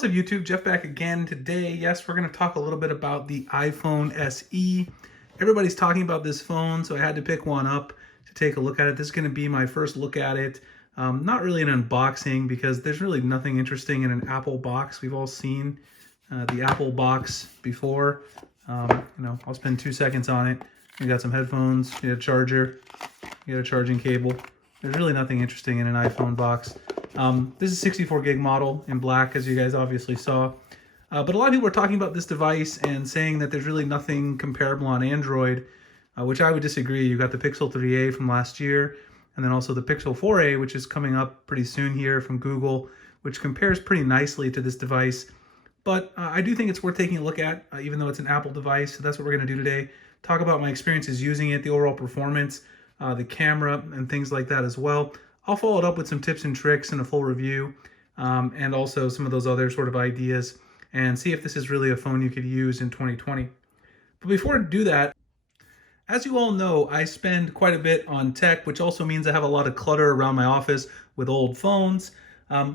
What's up YouTube, Jeff back again today. Yes, we're going to talk a little bit about the iPhone SE. Everybody's talking about this phone, so I had to pick one up to take a look at it. This is going to be my first look at it. Not really an unboxing because there's really nothing interesting in an Apple box. We've all seen the Apple box before. I'll spend 2 seconds on it. We got some headphones, you got a charger, you got a charging cable. There's really nothing interesting in an iPhone box. This is a 64 gig model in black, as you guys obviously saw. But a lot of people are talking about this device and saying that there's really nothing comparable on Android, which I would disagree. You've got the Pixel 3a from last year, and then also the Pixel 4a, which is coming up pretty soon here from Google, which compares pretty nicely to this device. But I do think it's worth taking a look at, even though it's an Apple device. So that's what we're going to do today. Talk about my experiences using it, the overall performance, the camera, and things like that as well. I'll follow it up with some tips and tricks and a full review, and also some of those other sort of ideas, and see if this is really a phone you could use in 2020. But before I do that, as you all know, I spend quite a bit on tech, which also means I have a lot of clutter around my office with old phones.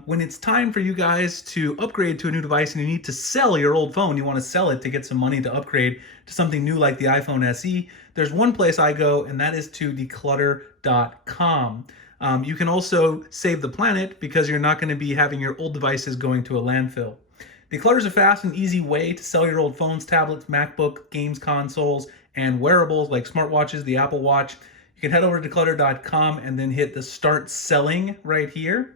When it's time for you guys to upgrade to a new device and you need to sell your old phone, you want to sell it to get some money to upgrade to something new like the iPhone SE, there's one place I go, and that is to Declutter.com. You can also save the planet because you're not going to be having your old devices going to a landfill. Declutter is a fast and easy way to sell your old phones, tablets, MacBook, games consoles, and wearables like smartwatches, the Apple Watch. You can head over to Declutter.com and then hit the Start Selling right here.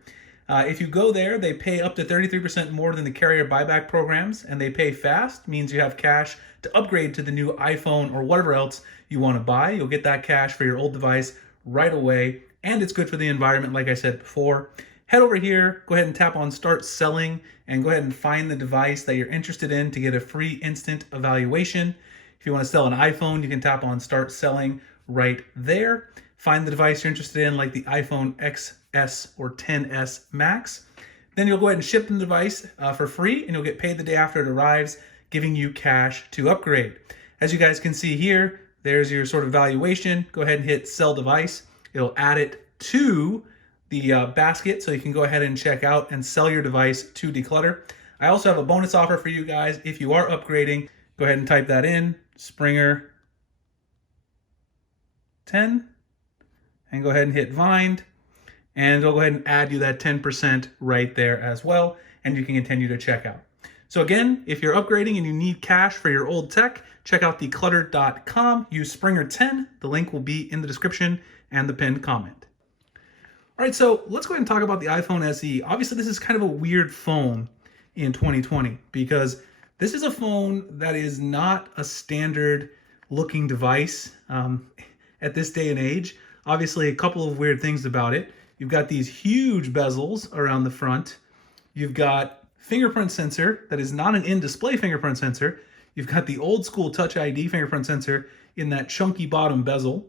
If you go there, they pay up to 33% more than the carrier buyback programs, and they pay fast, means you have cash to upgrade to the new iPhone or whatever else you want to buy. You'll get that cash for your old device right away, and it's good for the environment, like I said before. Head over here, go ahead and tap on Start Selling, and go ahead and find the device that you're interested in to get a free instant evaluation. If you want to sell an iPhone, you can tap on Start Selling right there. Find the device you're interested in, like the iPhone XS or XS Max. Then you'll go ahead and ship the device for free, and you'll get paid the day after it arrives, giving you cash to upgrade. As you guys can see here, there's your sort of valuation. Go ahead and hit Sell Device. It'll add it to the basket, so you can go ahead and check out and sell your device to Declutter. I also have a bonus offer for you guys. If you are upgrading, go ahead and type that in, Springer 10, and go ahead and hit Find, and it'll go ahead and add you that 10% right there as well, and you can continue to check out. So again, if you're upgrading and you need cash for your old tech, check out Declutter.com, use Springer10. The link will be in the description and the pinned comment. All right, so let's go ahead and talk about the iPhone SE. Obviously, this is kind of a weird phone in 2020 because this is a phone that is not a standard looking device at this day and age. Obviously, a couple of weird things about it. You've got these huge bezels around the front. You've got fingerprint sensor that is not an in-display fingerprint sensor. You've got the old school Touch ID fingerprint sensor in that chunky bottom bezel.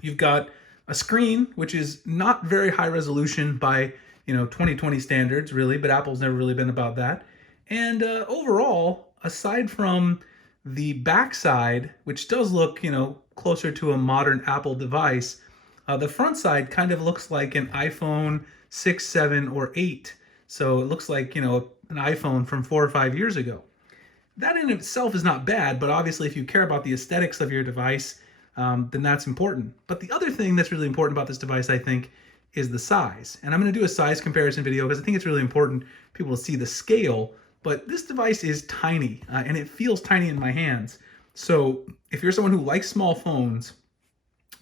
You've got a screen, which is not very high resolution by 2020 standards, really, but Apple's never really been about that. And overall, aside from the backside, which does look, closer to a modern Apple device, the front side kind of looks like an iPhone 6, 7, or 8. So it looks like, an iPhone from 4 or 5 years ago. That in itself is not bad, but obviously if you care about the aesthetics of your device, then that's important. But the other thing that's really important about this device, I think, is the size. And I'm going to do a size comparison video because I think it's really important for people to see the scale. But this device is tiny, and it feels tiny in my hands. So if you're someone who likes small phones,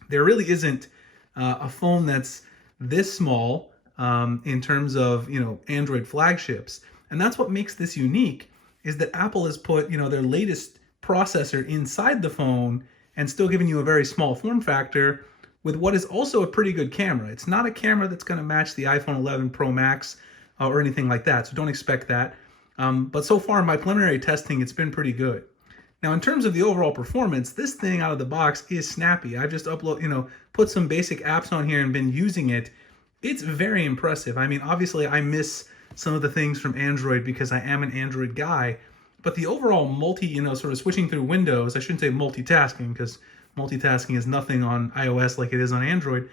there really isn't a phone that's this small in terms of Android flagships. And that's what makes this unique, is that Apple has put their latest processor inside the phone and still giving you a very small form factor with what is also a pretty good camera. It's not a camera that's going to match the iPhone 11 Pro Max or anything like that, so don't expect that. But so far in my preliminary testing, it's been pretty good. Now, in terms of the overall performance, this thing out of the box is snappy. I've just put some basic apps on here and been using it. It's very impressive. I mean, obviously I miss some of the things from Android because I am an Android guy, but the overall sort of switching through windows, I shouldn't say multitasking because multitasking is nothing on iOS like it is on Android,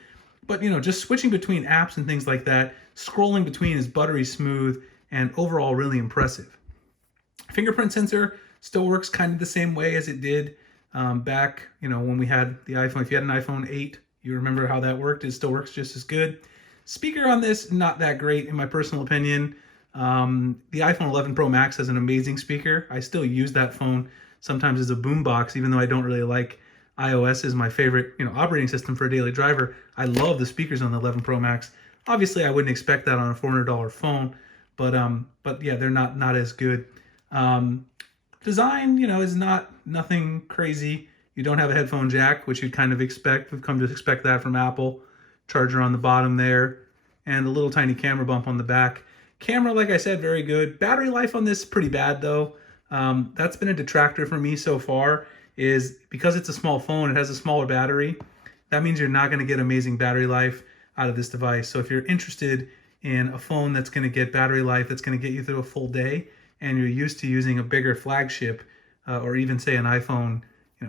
but just switching between apps and things like that, scrolling between is buttery smooth, and overall really impressive. Fingerprint sensor still works kind of the same way as it did back, when we had the iPhone. If you had an iPhone 8, you remember how that worked. It still works just as good. Speaker on this, not that great in my personal opinion. The iPhone 11 Pro Max has an amazing speaker. I still use that phone sometimes as a boombox, even though I don't really like iOS as my favorite, operating system for a daily driver. I love the speakers on the 11 Pro Max. Obviously, I wouldn't expect that on a $400 phone, but yeah, they're not as good. Design, is nothing crazy. You don't have a headphone jack, which you'd kind of expect. We've come to expect that from Apple. Charger on the bottom there, and a little tiny camera bump on the back. Camera, like I said, very good. Battery life on this is pretty bad though. That's been a detractor for me so far, is because it's a small phone, it has a smaller battery. That means you're not going to get amazing battery life out of this device. So if you're interested in a phone that's going to get battery life, that's going to get you through a full day, and you're used to using a bigger flagship, or even say an iPhone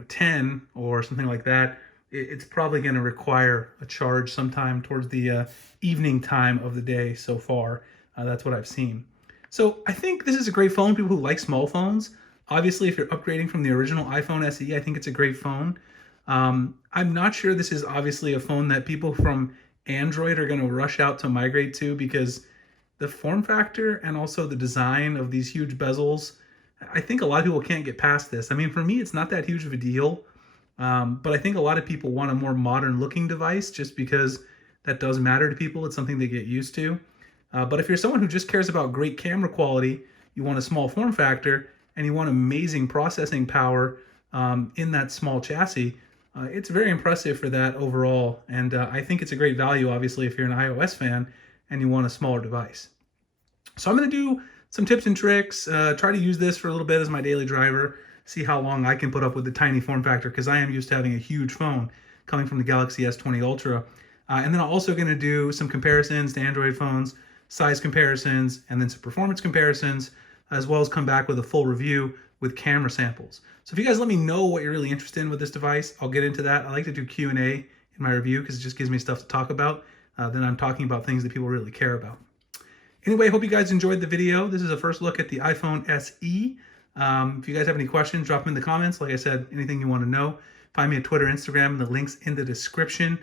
10 or something like that, it's probably going to require a charge sometime towards the evening time of the day so far. That's what I've seen. So I think this is a great phone. People who like small phones. Obviously, if you're upgrading from the original iPhone SE, I think it's a great phone. I'm not sure this is obviously a phone that people from Android are going to rush out to migrate to, because the form factor and also the design of these huge bezels, I think a lot of people can't get past this. I mean, for me, it's not that huge of a deal. But I think a lot of people want a more modern looking device just because that does matter to people. It's something they get used to. But if you're someone who just cares about great camera quality, you want a small form factor, and you want amazing processing power in that small chassis, it's very impressive for that overall. And I think it's a great value, obviously, if you're an iOS fan and you want a smaller device. So I'm going to do some tips and tricks, try to use this for a little bit as my daily driver, see how long I can put up with the tiny form factor, because I am used to having a huge phone coming from the Galaxy S20 Ultra. And then I'm also going to do some comparisons to Android phones, size comparisons, and then some performance comparisons, as well as come back with a full review with camera samples. So if you guys let me know what you're really interested in with this device, I'll get into that. I like to do Q&A in my review because it just gives me stuff to talk about. Then I'm talking about things that people really care about. Anyway, I hope you guys enjoyed the video. This is a first look at the iPhone SE. If you guys have any questions, drop them in the comments. Like I said, anything you want to know, find me at Twitter, Instagram, and the links in the description.